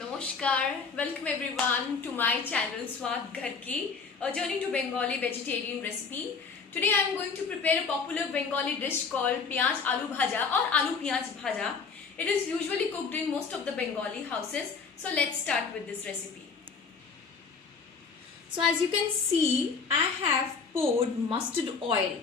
Namaskar, welcome everyone to my channel Swad Ghar Ki, a journey to Bengali vegetarian recipe. Today I am going to prepare a popular Bengali dish called Piyaj Aloo Bhaja or Aloo Piyaj Bhaja. It is usually cooked in most of the Bengali houses. So let's start with this recipe. So as you can see, I have poured mustard oil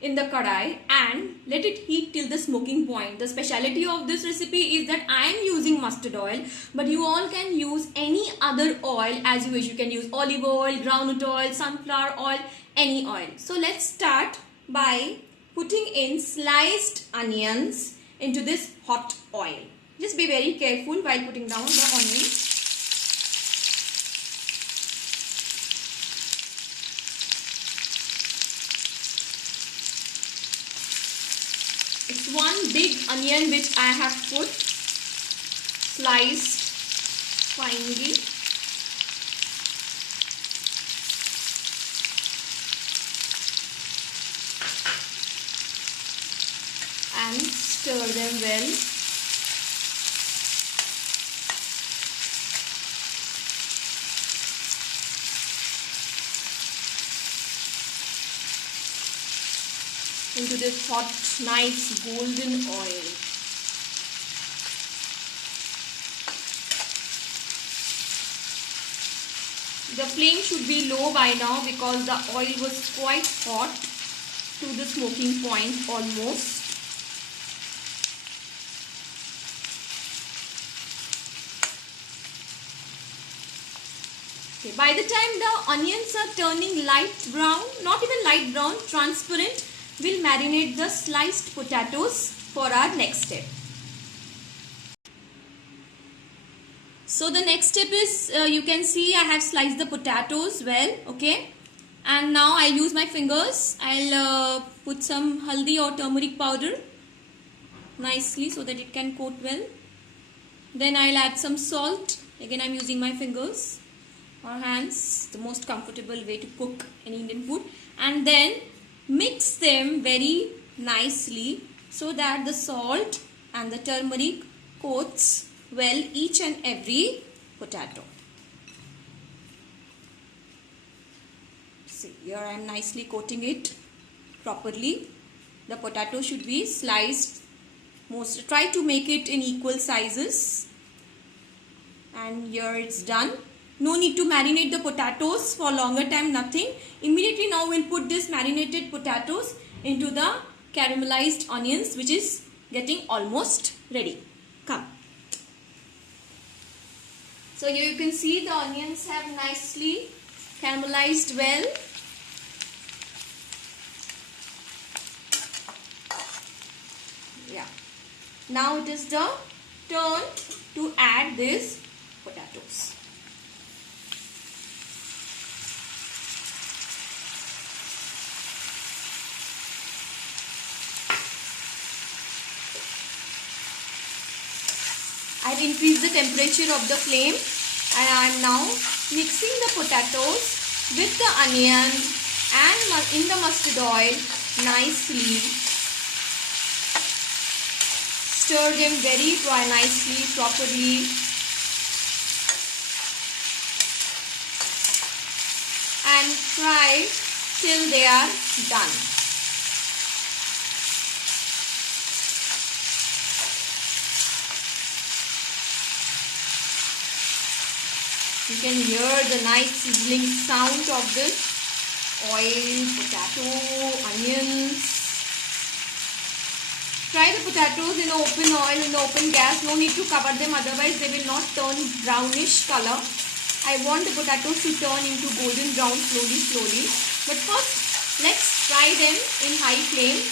in the kadai and let it heat till the smoking point. The speciality of this recipe is that I am using mustard oil, but you all can use any other oil as you wish. You can use olive oil, groundnut oil, sunflower oil, any oil. So let's start by putting in sliced onions into this hot oil. Just be very careful while putting down the onions. It's one big onion which I have put sliced finely. And stir them well. Into this hot, nice golden oil. The flame should be low by now because the oil was quite hot to the smoking point almost. Okay, by the time the onions are turning light brown, not even light brown, transparent, we'll marinate the sliced potatoes for our next step. So the next step is, you can see I have sliced the potatoes well, okay. And now I'll use my fingers. I'll put some haldi or turmeric powder nicely so that it can coat well. Then I'll add some salt. Again, I'm using my fingers or hands, the most comfortable way to cook any Indian food. And then mix them very nicely so that the salt and the turmeric coats well each and every potato. See, here I am nicely coating it properly. The potato should be sliced. Try to make it in equal sizes. And here it's done. No need to marinate the potatoes for longer time, nothing. Immediately now we'll put this marinated potatoes into the caramelized onions which is getting almost ready. Come. So here you can see the onions have nicely caramelized well. Yeah. Now it is the turn to add these potatoes. I've increased the temperature of the flame and I am now mixing the potatoes with the onion and in the mustard oil nicely. Stir them very nicely, properly. And fry till they are done. You can hear the nice sizzling sound of this oil, potato, onions. Fry the potatoes in open oil, in the open gas. No need to cover them, otherwise they will not turn brownish color. I want the potatoes to turn into golden brown slowly. But first, let's fry them in high flame.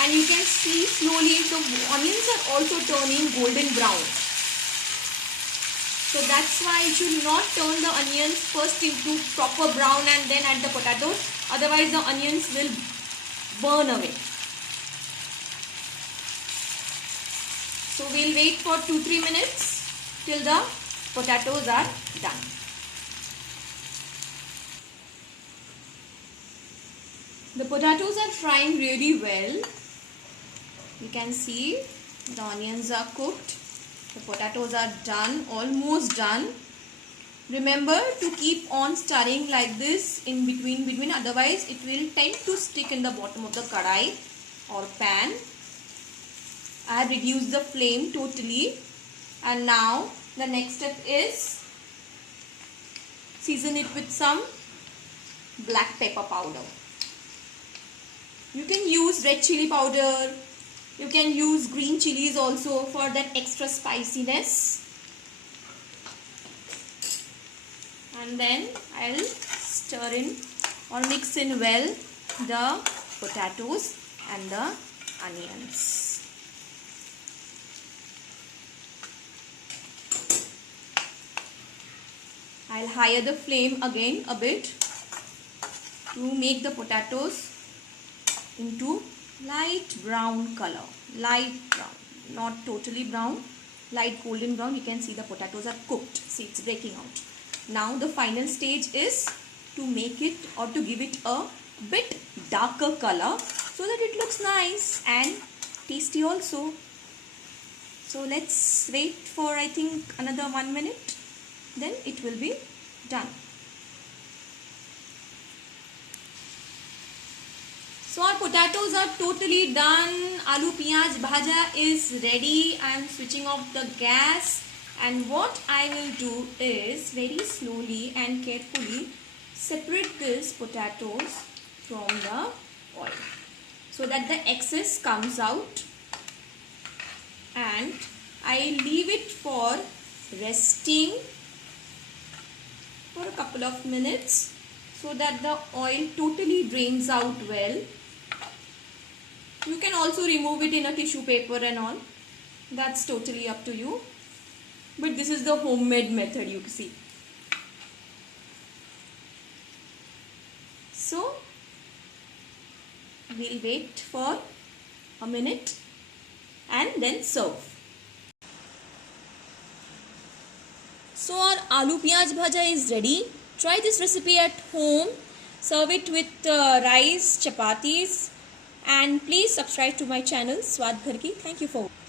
And you can see slowly the onions are also turning golden brown. So that's why you should not turn the onions first into proper brown and then add the potatoes. Otherwise the onions will burn away. So we'll wait for 2-3 minutes till the potatoes are done. The potatoes are frying really well. You can see the onions are cooked. The potatoes are done, almost done. Remember to keep on stirring like this in between, otherwise it will tend to stick in the bottom of the kadai or pan. I have reduced the flame totally, and now the next step is season it with some black pepper powder. You can use red chili powder, you can use green chilies also for that extra spiciness. And then I'll stir in or mix in well the potatoes and the onions. I'll higher the flame again a bit to make the potatoes into light brown color. Light brown, not totally brown, light golden brown. You can see the potatoes are cooked. See, it's breaking out. Now the final stage is to make it or to give it a bit darker color so that it looks nice and tasty also. So let's wait for, I think, another 1 minute, then it will be done. So our potatoes are totally done. Aloo piyaj bhaja is ready. I am switching off the gas. And what I will do is very slowly and carefully separate these potatoes from the oil so that the excess comes out, and I leave it for resting for a couple of minutes so that the oil totally drains out well. You can also remove it in a tissue paper and all. That's totally up to you. But this is the homemade method, you see. So, we'll wait for a minute and then serve. So, our aloo piyaj bhaja is ready. Try this recipe at home. Serve it with rice, chapatis, and please subscribe to my channel Swad Bhar Ki. Thank you for watching.